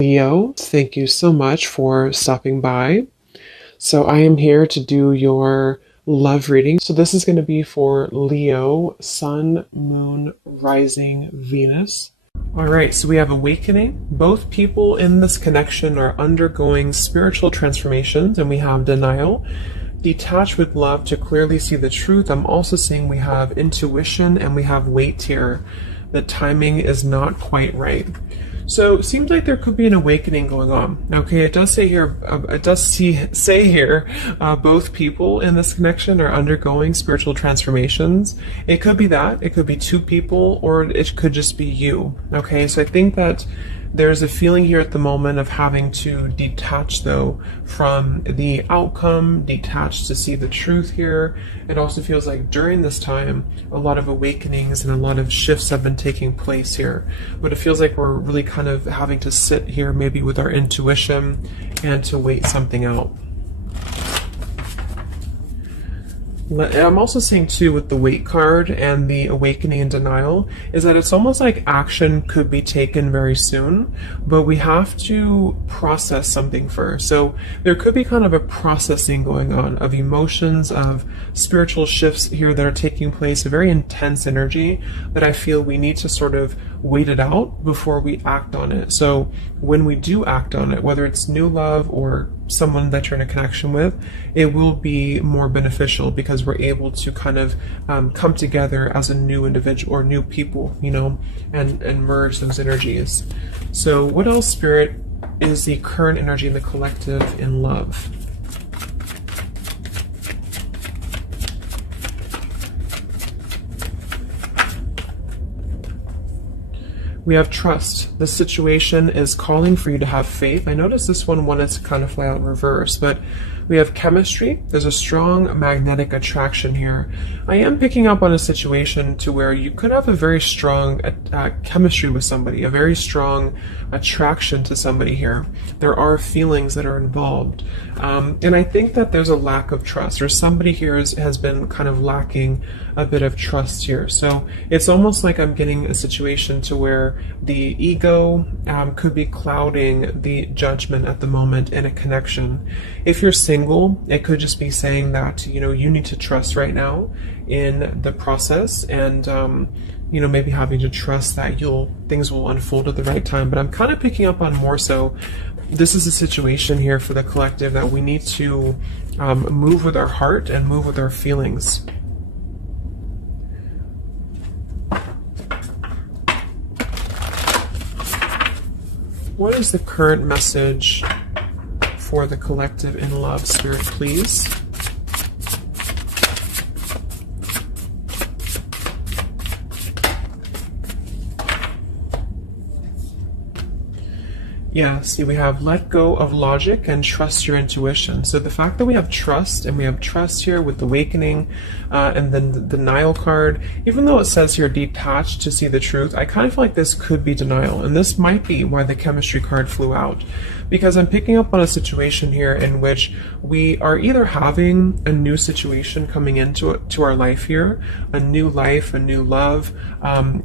Leo, thank you so much for stopping by. So, I am here to do your love reading. So, this is going to be for Leo, Sun, Moon, Rising, Venus. All right, so we have awakening. Both people in this connection are undergoing spiritual transformations, and we have denial. Detach with love to clearly see the truth. I'm also seeing we have intuition and we have wait here. The timing is not quite right. So it seems like there could be an awakening going on. Okay, it does say here, both people in this connection are undergoing spiritual transformations. It could be that, it could be two people, or it could just be you. Okay, so I think that there's a feeling here at the moment of having to detach, though, from the outcome, detach to see the truth here. It also feels like during this time, a lot of awakenings and a lot of shifts have been taking place here. But it feels like we're really kind of having to sit here maybe with our intuition and to wait something out. I'm also seeing too with the wait card and the awakening and denial is that it's almost like action could be taken very soon, but we have to process something first. So there could be kind of a processing going on of emotions, of spiritual shifts here that are taking place, a very intense energy that I feel we need to sort of wait it out before we act on it. So when we do act on it, whether it's new love or someone that you're in a connection with, it will be more beneficial because we're able to kind of come together as a new individual or new people, and merge those energies. So what else, Spirit, is the current energy in the collective in love? We have trust. The situation is calling for you to have faith. I noticed this one wanted to kind of fly out in reverse, but we have chemistry. There's a strong magnetic attraction here. I am picking up on a situation to where you could have a very strong chemistry with somebody, a very strong attraction to somebody here. There are feelings that are involved. And I think that there's a lack of trust, or somebody here has been kind of lacking a bit of trust here. So it's almost like I'm getting a situation to where the ego could be clouding the judgment at the moment in a connection. If you're single, it could just be saying that, you need to trust right now in the process, and maybe having to trust that things will unfold at the right time. But I'm kind of picking up on more so this is a situation here for the collective that we need to move with our heart and move with our feelings. What is the current message for the collective in love, Spirit, please? Yeah, see, we have let go of logic and trust your intuition. So the fact that we have trust, and we have trust here with the awakening, and then the denial card, even though it says here detached to see the truth, I kind of feel like this could be denial. And this might be why the chemistry card flew out. Because I'm picking up on a situation here in which we are either having a new situation coming into our life here, a new life, a new love,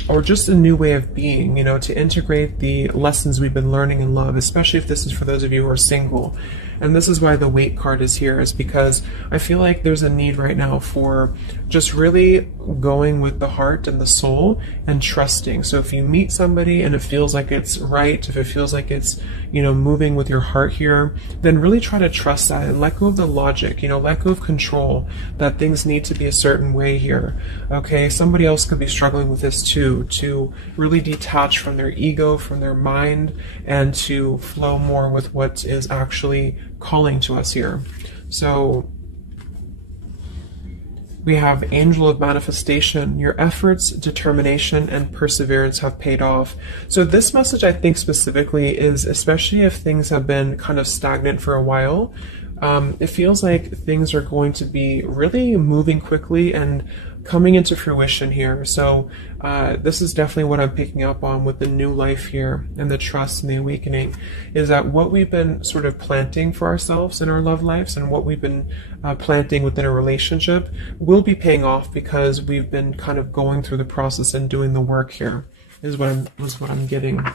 or just a new way of being, to integrate the lessons we've been learning in love, especially if this is for those of you who are single. And this is why the wait card is here, is because I feel like there's a need right now for just really going with the heart and the soul and trusting. So if you meet somebody and it feels like it's right, if it feels like it's, moving with your heart here, then really try to trust that and let go of the logic, let go of control, that things need to be a certain way here. Okay, somebody else could be struggling with this too, to really detach from their ego, from their mind, and to flow more with what is actually calling to us here. So we have Angel of Manifestation. Your efforts, determination, and perseverance have paid off. So this message, I think specifically, is especially if things have been kind of stagnant for a while, it feels like things are going to be really moving quickly and coming into fruition here. So this is definitely what I'm picking up on with the new life here and the trust and the awakening, is that what we've been sort of planting for ourselves in our love lives and what we've been planting within a relationship will be paying off because we've been kind of going through the process and doing the work here, is what I'm getting.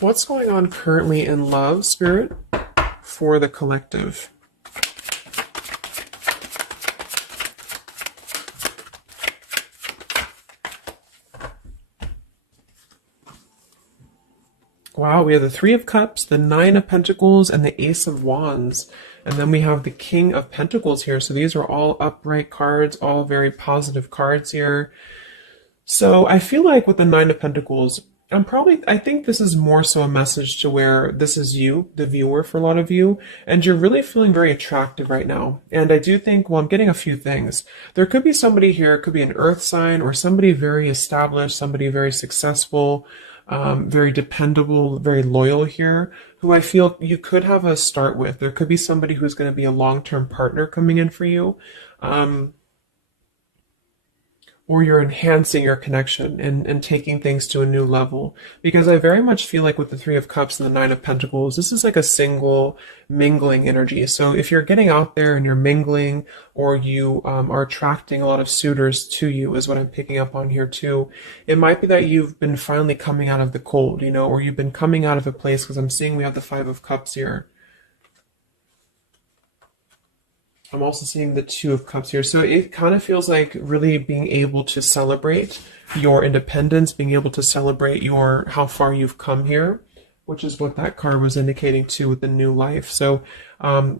What's going on currently in love, Spirit, for the collective? Wow, we have the Three of Cups, the Nine of Pentacles, and the Ace of Wands. And then we have the King of Pentacles here. So these are all upright cards, all very positive cards here. So I feel like with the Nine of Pentacles, I think this is more so a message to where this is you, the viewer, for a lot of you, and you're really feeling very attractive right now. And I do think, well, I'm getting a few things. There could be somebody here, it could be an earth sign or somebody very established, somebody very successful, very dependable, very loyal here, who I feel you could have a start with. There could be somebody who's going to be a long-term partner coming in for you. Or you're enhancing your connection and taking things to a new level. Because I very much feel like with the Three of Cups and the Nine of Pentacles, this is like a single mingling energy. So if you're getting out there and you're mingling, or you are attracting a lot of suitors to you, is what I'm picking up on here too. It might be that you've been finally coming out of the cold, you know, or you've been coming out of a place, because I'm seeing we have the Five of Cups here. I'm also seeing the Two of Cups here. So it kind of feels like really being able to celebrate your independence, being able to celebrate how far you've come here, which is what that card was indicating too with the new life. So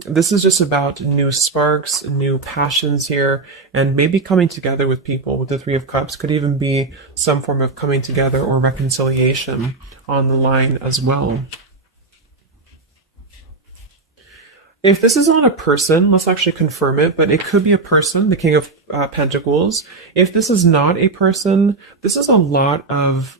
this is just about new sparks, new passions here, and maybe coming together with people with the Three of Cups. Could even be some form of coming together or reconciliation on the line as well. If this is not a person, let's actually confirm it, but it could be a person, the King of Pentacles. If this is not a person, this is a lot of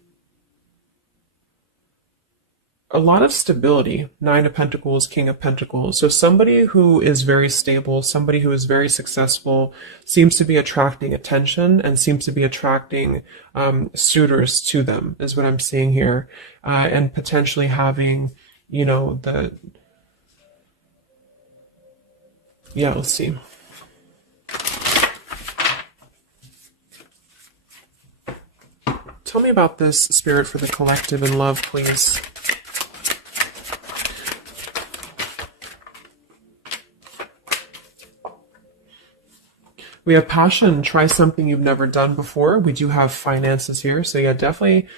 stability. Nine of Pentacles, King of Pentacles. So somebody who is very stable, somebody who is very successful, seems to be attracting attention and seems to be attracting suitors to them, is what I'm seeing here. And potentially having, you know, yeah, let's see. Tell me about this, Spirit, for the collective in love, please. We have passion. Try something you've never done before. We do have finances here. So yeah, definitely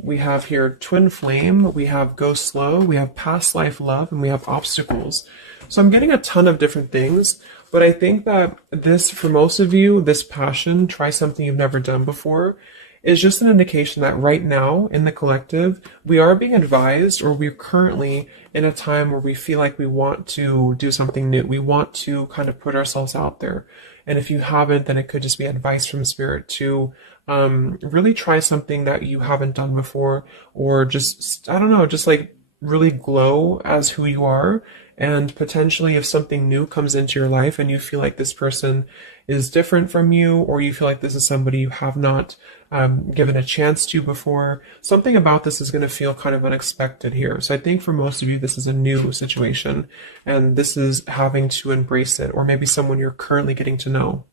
we have here twin flame. We have go slow. We have past life love. And we have obstacles. So I'm getting a ton of different things. But I think that this, for most of you, this passion, try something you've never done before, is just an indication that right now in the collective, we are being advised, or we're currently in a time where we feel like we want to do something new. We want to kind of put ourselves out there. And if you haven't, then it could just be advice from Spirit to really try something that you haven't done before, or just, I don't know, just like really glow as who you are. And potentially if something new comes into your life and you feel like this person is different from you, or you feel like this is somebody you have not given a chance to before, something about this is going to feel kind of unexpected here. So I think for most of you, this is a new situation, and this is having to embrace it, or maybe someone you're currently getting to know.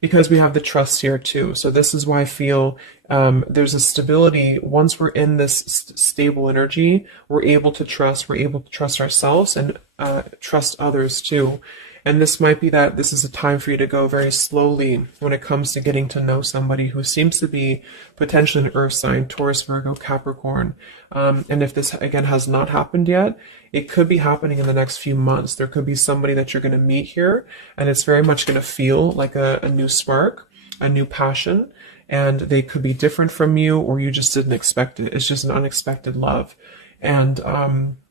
Because we have the trust here too. So this is why I feel there's a stability. Once we're in this stable energy, we're able to trust ourselves and trust others too. And this might be that this is a time for you to go very slowly when it comes to getting to know somebody who seems to be potentially an earth sign, Taurus, Virgo, Capricorn. And if this, again, has not happened yet, it could be happening in the next few months. There could be somebody that you're going to meet here, and it's very much going to feel like a new spark, a new passion, and they could be different from you, or you just didn't expect it. It's just an unexpected love. And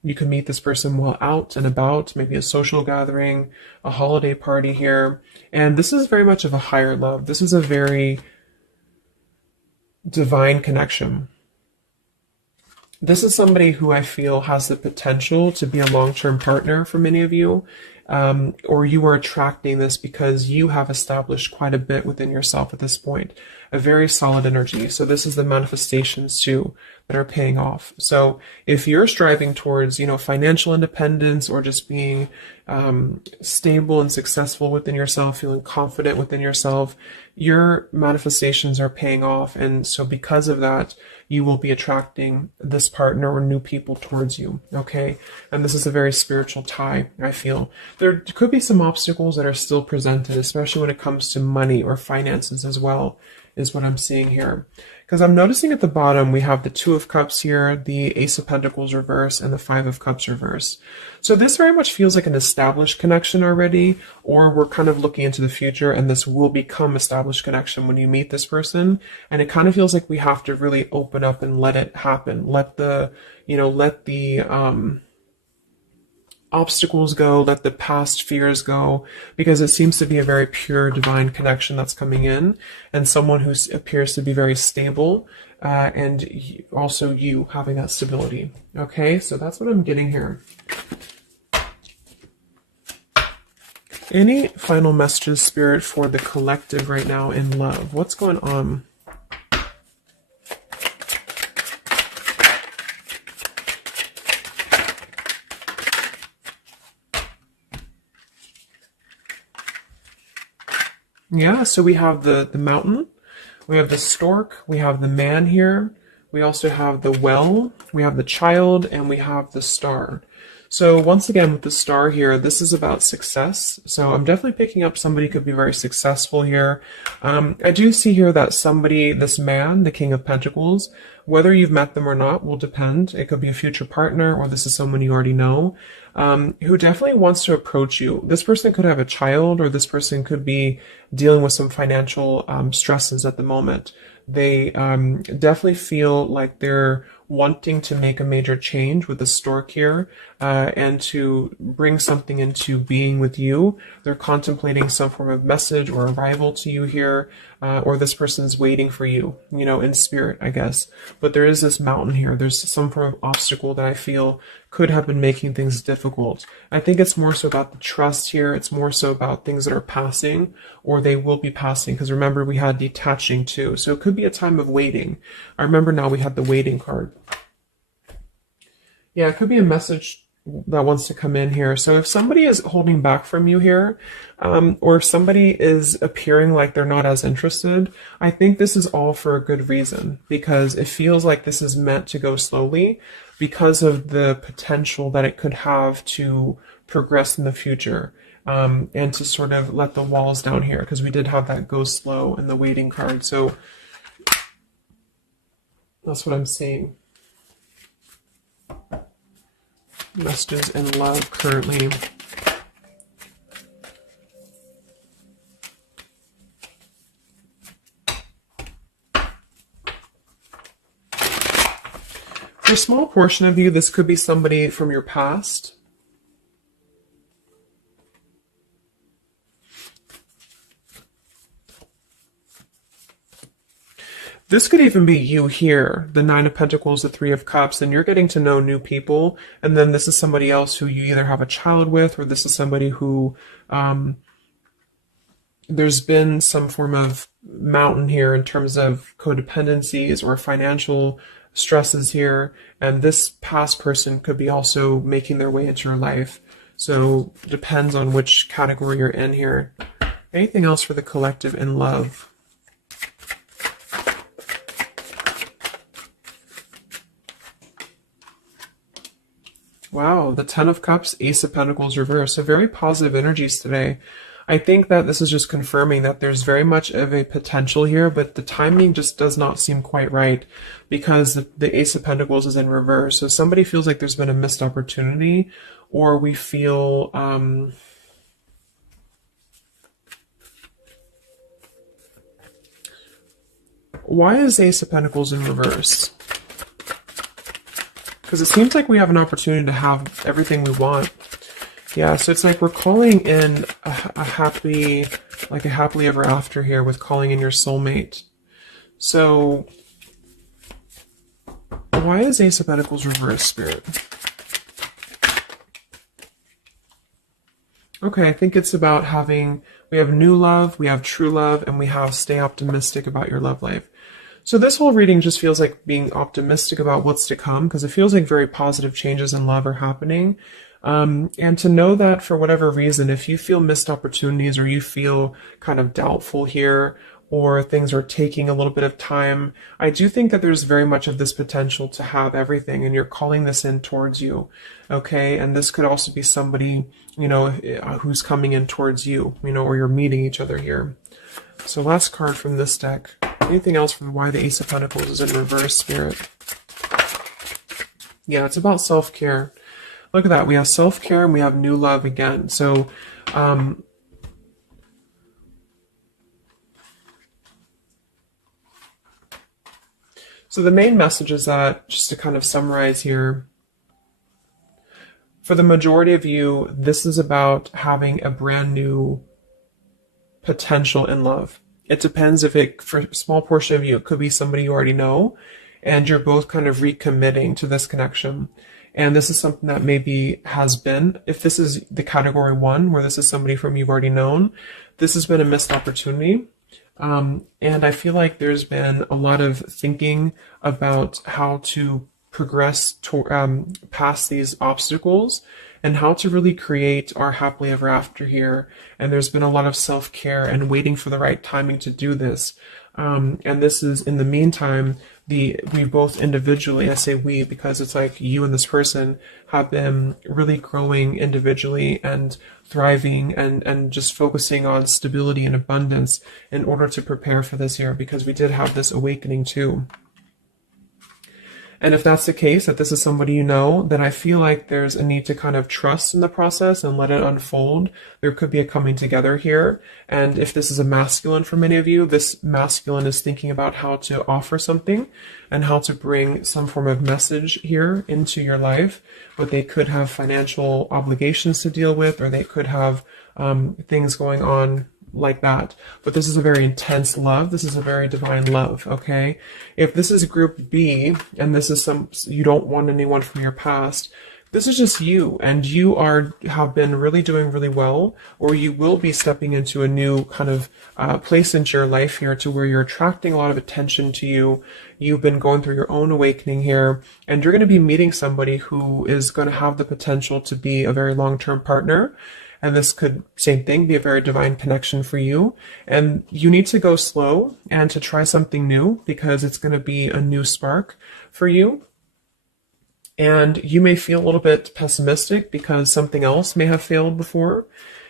you can meet this person while out and about, maybe a social gathering, a holiday party here. And this is very much of a higher love. This is a very divine connection. This is somebody who I feel has the potential to be a long-term partner for many of you. or you are attracting this because you have established quite a bit within yourself at this point, a very solid energy. So this is the manifestations too that are paying off. So if you're striving towards, financial independence, or just being stable and successful within yourself, feeling confident within yourself, your manifestations are paying off. And so because of that, you will be attracting this partner or new people towards you, okay? And this is a very spiritual tie, I feel. There could be some obstacles that are still presented, especially when it comes to money or finances as well, is what I'm seeing here. Because I'm noticing at the bottom, we have the Two of Cups here, the Ace of Pentacles reverse, and the Five of Cups reverse. So this very much feels like an established connection already, or we're kind of looking into the future, and this will become established connection when you meet this person. And it kind of feels like we have to really open up and let it happen. Let the obstacles go, let the past fears go, because it seems to be a very pure divine connection that's coming in, and someone who appears to be very stable, and also you having that stability. Okay, so that's what I'm getting here. Any final messages, Spirit, for the collective right now in love? What's going on? Yeah, so we have the mountain, we have the stork, we have the man here, we also have the well, we have the child, and we have the star. So once again, with the star here, this is about success. So I'm definitely picking up somebody could be very successful here. I do see here that somebody, this man, the King of Pentacles, whether you've met them or not will depend. It could be a future partner, or this is someone you already know, who definitely wants to approach you. This person could have a child, or this person could be dealing with some financial stresses at the moment. They definitely feel like they're wanting to make a major change with the stork here, and to bring something into being with you. They're contemplating some form of message or arrival to you here, or this person's waiting for you, in spirit, I guess. But there is this mountain here. There's some form of obstacle that I feel could have been making things difficult. I think it's more so about the trust here. It's more so about things that are passing, or they will be passing. Because remember, we had detaching too. So it could be a time of waiting. I remember now we had the waiting card. Yeah, it could be a message that wants to come in here. So if somebody is holding back from you here, or if somebody is appearing like they're not as interested, I think this is all for a good reason, because it feels like this is meant to go slowly because of the potential that it could have to progress in the future, and to sort of let the walls down here, because we did have that go slow in the waiting card. So that's what I'm seeing. Messages in love currently. For a small portion of you, this could be somebody from your past. This could even be you here, the Nine of Pentacles, the Three of Cups, and you're getting to know new people. And then this is somebody else who you either have a child with, or this is somebody who there's been some form of mountain here in terms of codependencies or financial stresses here. And this past person could be also making their way into your life. So it depends on which category you're in here. Anything else for the collective in love? Wow, the Ten of Cups, Ace of Pentacles reverse. So very positive energies today. I think that this is just confirming that there's very much of a potential here, but the timing just does not seem quite right, because the Ace of Pentacles is in reverse. So somebody feels like there's been a missed opportunity, or we feel why is Ace of Pentacles in reverse? Because it seems like we have an opportunity to have everything we want. Yeah, so it's like we're calling in a happily ever after here, with calling in your soulmate. So why is Ace of Pentacles reverse, Spirit? Okay, I think it's about having, we have new love, we have true love, and we have stay optimistic about your love life. So this whole reading just feels like being optimistic about what's to come, because it feels like very positive changes in love are happening. And to know that for whatever reason, if you feel missed opportunities or you feel kind of doubtful here, or things are taking a little bit of time, I do think that there's very much of this potential to have everything, and you're calling this in towards you, okay? And this could also be somebody, you know, who's coming in towards you, you know, or you're meeting each other here. So last card from this deck. Anything else from why the Ace of Pentacles is in reverse, Spirit? Yeah, it's about self-care. Look at that. We have self-care and we have new love again. So, so the main message is that, just to kind of summarize here, for the majority of you, this is about having a brand new potential in love. It depends if it, for a small portion of you, it could be somebody you already know, and you're both kind of recommitting to this connection. And this is something that maybe has been, if this is the category 1, where this is somebody from you've already known, this has been a missed opportunity. And I feel like there's been a lot of thinking about how to progress to, past these obstacles and how to really create our happily ever after here. And there's been a lot of self-care and waiting for the right timing to do this. And this is, in the meantime, we both individually, I say we because it's like you and this person have been really growing individually and thriving and just focusing on stability and abundance in order to prepare for this year, because we did have this awakening too. And if that's the case, that this is somebody you know, then I feel like there's a need to kind of trust in the process and let it unfold. There could be a coming together here. And if this is a masculine for many of you, this masculine is thinking about how to offer something and how to bring some form of message here into your life. But they could have financial obligations to deal with, or they could have things going on like that. But this is a very intense love. This is a very divine love, okay? If this is group B, and this is you don't want anyone from your past, this is just you, and you have been really doing really well, or you will be stepping into a new kind of place into your life here, to where you're attracting a lot of attention to you. You've been going through your own awakening here, and you're going to be meeting somebody who is going to have the potential to be a very long-term partner. And this could, same thing, be a very divine connection for you. And you need to go slow and to try something new, because it's going to be a new spark for you. And you may feel a little bit pessimistic because something else may have failed before.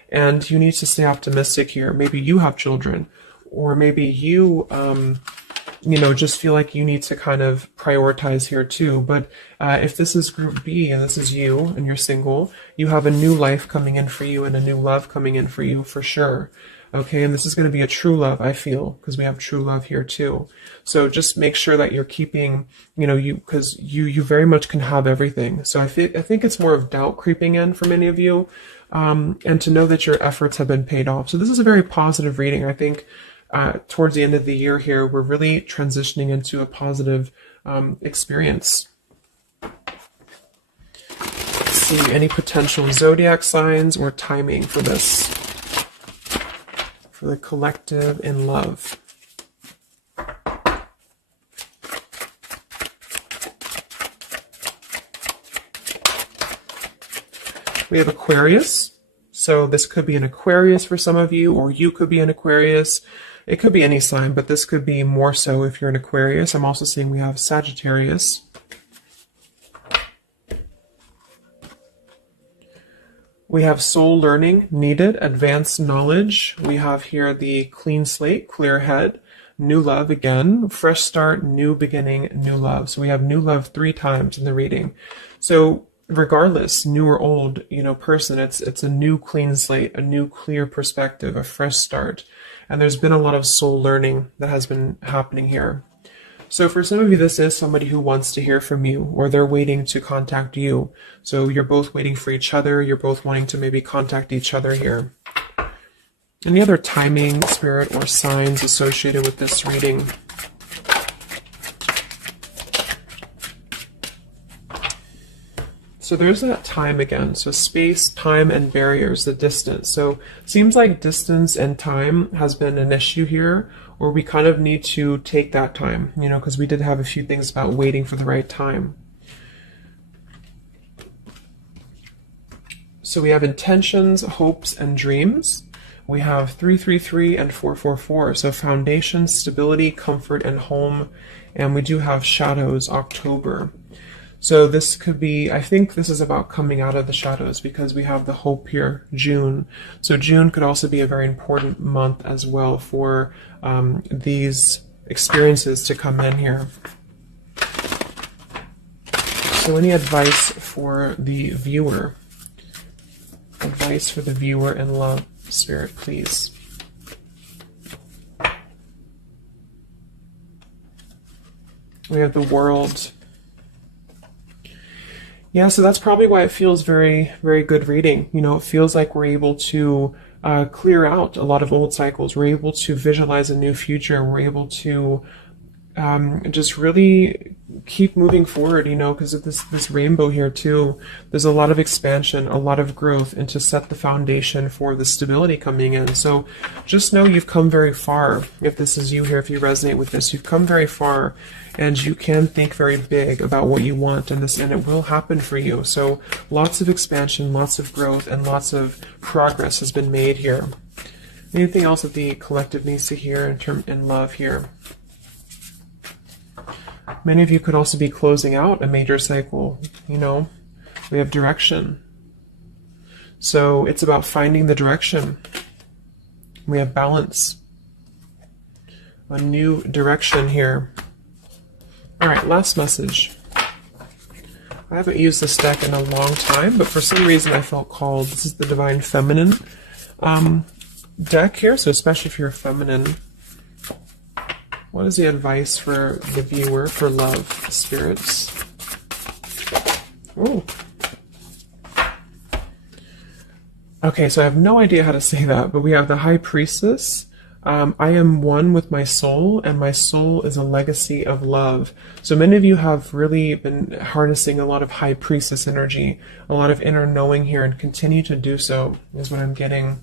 And you need to stay optimistic here. Maybe you have children, or maybe you, just feel like you need to kind of prioritize here too. But if this is group B and this is you and you're single, you have a new life coming in for you and a new love coming in for you for sure. Okay, and this is going to be a true love, I feel, because we have true love here too. So just make sure that you're keeping, because you very much can have everything. So I think it's more of doubt creeping in for many of you, and to know that your efforts have been paid off. So this is a very positive reading. I think towards the end of the year here, we're really transitioning into a positive experience. Let's see, any potential zodiac signs or timing for this, for the collective in love. We have Aquarius. So this could be an Aquarius for some of you, or you could be an Aquarius. It could be any sign, but this could be more so if you're an Aquarius. I'm also seeing we have Sagittarius. We have soul learning needed, advanced knowledge. We have here the clean slate, clear head, new love again, fresh start, new beginning, new love. So we have new love 3 times in the reading. So regardless, new or old, person, it's a new clean slate, a new clear perspective, a fresh start. And there's been a lot of soul learning that has been happening here. So for some of you, this is somebody who wants to hear from you, or they're waiting to contact you. So you're both waiting for each other. You're both wanting to maybe contact each other here. Any other timing, spirit, or signs associated with this reading? So there's that time again. So space, time, and barriers, the distance. So seems like distance and time has been an issue here, or we kind of need to take that time, you know, because we did have a few things about waiting for the right time. So we have intentions, hopes, and dreams. We have 333 and 444. So foundation, stability, comfort, and home. And we do have shadows, October. So this could be, I think this is about coming out of the shadows, because we have the hope here, June. So June could also be a very important month as well for these experiences to come in here. So any advice for the viewer? Advice for the viewer in love, Spirit, please. We have the World. Yeah, so that's probably why it feels very, very good reading. You know, it feels like we're able to clear out a lot of old cycles. We're able to visualize a new future. We're able to just really keep moving forward, you know, because of this rainbow here too. There's a lot of expansion, a lot of growth, and to set the foundation for the stability coming in. So just know you've come very far. If this is you here, if you resonate with this, you've come very far, and you can think very big about what you want, and it will happen for you. So lots of expansion, lots of growth, and lots of progress has been made here. Anything else that the collective needs to hear in love here? Many of you could also be closing out a major cycle, you know. We have direction. So it's about finding the direction. We have balance. A new direction here. All right, last message. I haven't used this deck in a long time, but for some reason I felt called. This is the Divine Feminine deck here, so especially if you're feminine. What is the advice for the viewer for love, spirits? Ooh. Okay, so I have no idea how to say that, but we have the High Priestess. I am one with my soul, and my soul is a legacy of love. So many of you have really been harnessing a lot of High Priestess energy, a lot of inner knowing here, and continue to do so, is what I'm getting.